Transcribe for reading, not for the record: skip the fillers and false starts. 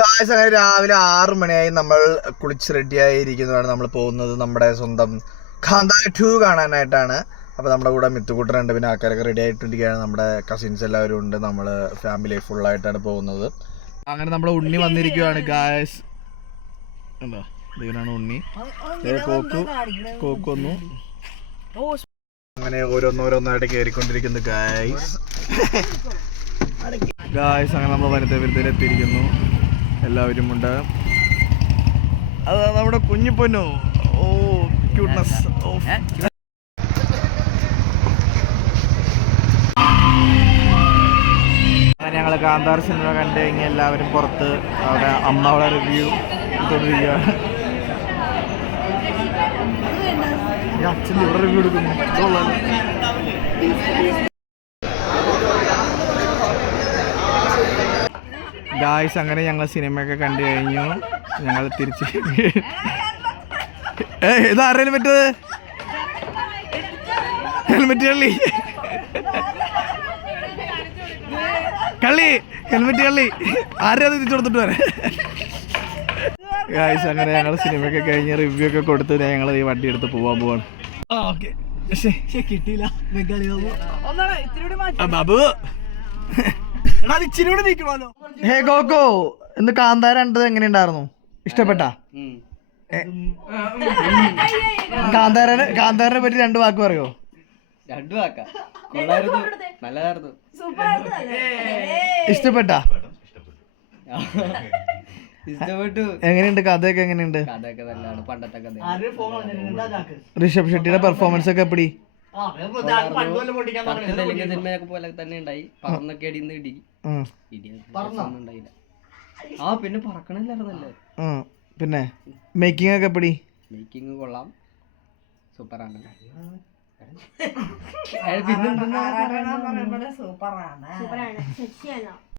അങ്ങനെ രാവിലെ 6 മണിയായി. നമ്മൾ കുളിച്ച് റെഡിയായി ഇരിക്കുന്നതാണ്. നമ്മൾ പോകുന്നത് നമ്മുടെ സ്വന്തം കാന്താര 2 കാണാനായിട്ടാണ്. അപ്പോൾ നമ്മുടെ കൂടെ മിത്തുകൂട്ടനുണ്ട്, പിന്നെ ആൾക്കാരൊക്കെ റെഡി ആയിട്ടിരിക്കുകയാണ്. നമ്മുടെ കസിൻസ് എല്ലാവരും ഉണ്ട്. നമ്മൾ ഫാമിലി ഫുള്ളായിട്ടാണ് പോകുന്നത്. അങ്ങനെ നമ്മുടെ ഉണ്ണി വന്നിരിക്കുകയാണ് ഗായ്സ്. എന്താ ഇതിനാണ് ഉണ്ണി, കോക്കു വന്നു. അങ്ങനെ ഓരോന്നോരോന്നായിട്ട് കയറിക്കൊണ്ടിരിക്കുന്നു ഗായ്സ്. അങ്ങനെ നമ്മൾ വനത്തെ എത്തിയിരിക്കുന്നു. എല്ലാവരും ഉണ്ട്. അത് നമ്മുടെ കുഞ്ഞിപ്പൊന്നു. ഓ ക്യൂട്ട്നെസ്. അങ്ങനെ ഞങ്ങൾ കാന്താര സിനിമ കണ്ട് കഴിഞ്ഞ് എല്ലാവരും പുറത്ത് അവിടെ അമ്മയുടെ റിവ്യൂ എടുത്തോണ്ടിരിക്കുകയാണ്. അച്ഛൻ ഇവിടെ റിവ്യൂ എടുക്കുന്നു. ഗായ്സ് അങ്ങനെ ഞങ്ങൾ സിനിമയൊക്കെ കണ്ടു കഴിഞ്ഞു. ഞങ്ങൾ തിരിച്ച് ഇതാരുടെ ഹെൽമെറ്റ്? ഹെൽമെറ്റ് കള്ളി ഹെൽമെറ്റ് കള്ളി ആരെയും തിരിച്ചു കൊടുത്തിട്ട് വരാം. ഗായ്സ് അങ്ങനെ ഞങ്ങൾ സിനിമയൊക്കെ കഴിഞ്ഞ് റിവ്യൂ ഒക്കെ കൊടുത്ത് ഞങ്ങൾ ഈ വണ്ടി എടുത്ത് പോവാണ്. കിട്ടിയില്ല ബാബു. ഹേ കോക്കോ, ഇന്ന് കാന്താര കണ്ടത് എങ്ങനെയുണ്ടായിരുന്നു? ഇഷ്ടപ്പെട്ടാ? കാന്താരനെ പറ്റി 2 വാക്ക് പറയോ? 2 വാക്കാ? കൊള്ളായിരുന്നു, നല്ലതായിരുന്നു. ഇഷ്ടപ്പെട്ടാ? ഇഷ്ടപ്പെട്ടു. എങ്ങനെയുണ്ട് കഥയൊക്കെ? എങ്ങനെയുണ്ട്? കഥയൊക്കെ നല്ലതാണ്, പണ്ടത്തെ കഥ. ഋഷഭ് ഷെട്ടിയുടെ പെർഫോമൻസ് ഒക്കെ എപ്പടി? സിനിമയൊക്കെ പോലെ തന്നെ ഉണ്ടായി. പറന്നൊക്കെ അടിന്ന് ഇടിയൊന്നുണ്ടായില്ല. പിന്നെ പറക്കണില്ലായിരുന്നല്ലേ. പിന്നെ മേക്കിംഗ് ഒക്കെ എപ്പടി? മേക്കിംഗ് കൊള്ളാം, സൂപ്പറാണ്. പിന്നെന്താ?